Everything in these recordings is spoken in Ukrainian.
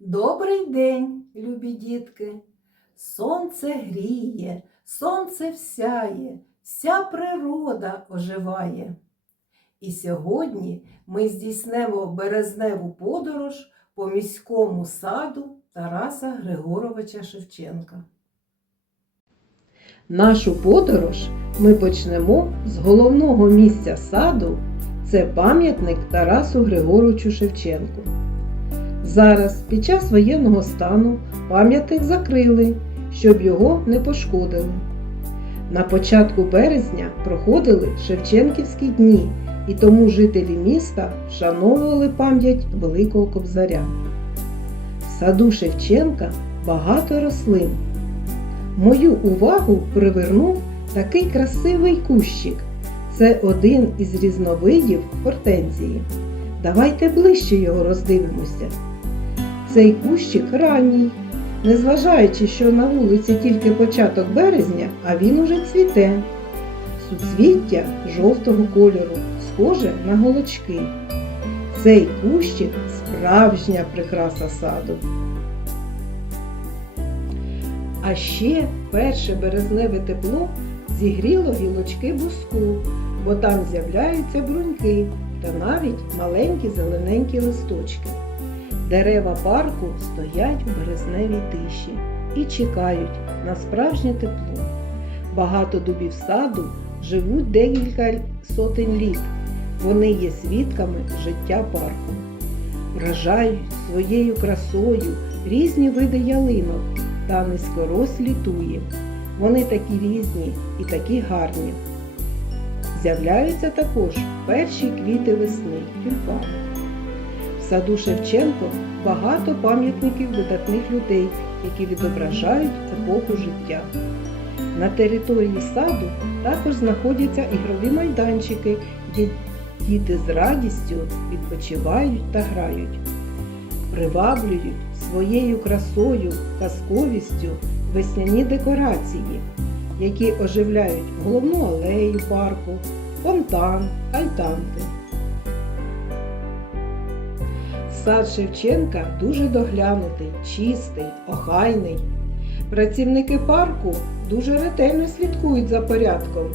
Добрий день, любі дітки! Сонце гріє, сонце всяє, вся природа оживає. І сьогодні ми здійснемо березневу подорож по міському саду Тараса Григоровича Шевченка. Нашу подорож ми почнемо з головного місця саду. Це пам'ятник Тарасу Григоровичу Шевченку. Зараз, під час воєнного стану, пам'ятник закрили, щоб його не пошкодили. На початку березня проходили Шевченківські дні, і тому жителі міста вшановували пам'ять Великого Кобзаря. В саду Шевченка багато рослин. Мою увагу привернув такий красивий кущик. Це один із різновидів гортензії. Давайте ближче його роздивимося. Цей кущик ранній, незважаючи, що на вулиці тільки початок березня, а він уже цвіте. Суцвіття жовтого кольору, схоже на голочки. Цей кущик справжня прикраса саду. А ще перше березневе тепло зігріло гілочки буску, бо там з'являються бруньки та навіть маленькі зелененькі листочки. Дерева парку стоять у березневій тиші і чекають на справжнє тепло. Багато дубів саду живуть декілька сотень літ. Вони є свідками життя парку. Вражають своєю красою різні види ялинок та низькорослі туї. Вони такі різні і такі гарні. З'являються також перші квіти весни тюльпани. В саду Шевченко багато пам'ятників видатних людей, які відображають епоху життя. На території саду також знаходяться ігрові майданчики, де діти з радістю відпочивають та грають, приваблюють своєю красою, казковістю весняні декорації, які оживляють головну алею парку, фонтан, альтанки. Сад Шевченка дуже доглянутий, чистий, охайний. Працівники парку дуже ретельно слідкують за порядком,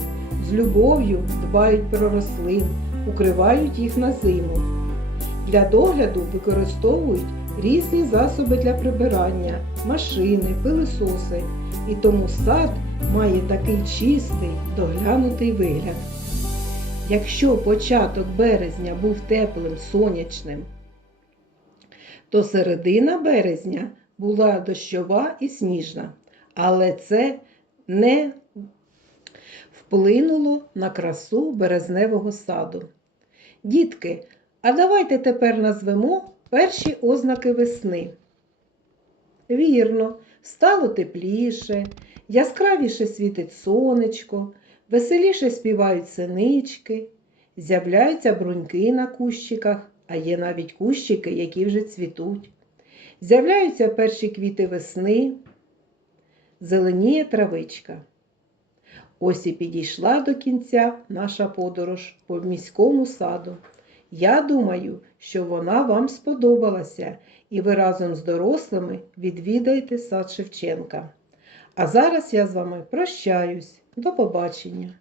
з любов'ю дбають про рослин, укривають їх на зиму. Для догляду використовують різні засоби для прибирання, машини, пилисоси. І тому сад має такий чистий, доглянутий вигляд. Якщо початок березня був теплим сонячним, то середина березня була дощова і сніжна, але це не вплинуло на красу березневого саду. Дітки, а давайте тепер назвемо перші ознаки весни. Вірно, стало тепліше, яскравіше світить сонечко, веселіше співають синички, з'являються бруньки на кущиках, а є навіть кущики, які вже цвітуть. З'являються перші квіти весни, зеленіє травичка. Ось і підійшла до кінця наша подорож по міському саду. Я думаю, що вона вам сподобалася, і ви разом з дорослими відвідаєте сад Шевченка. А зараз я з вами прощаюсь. До побачення!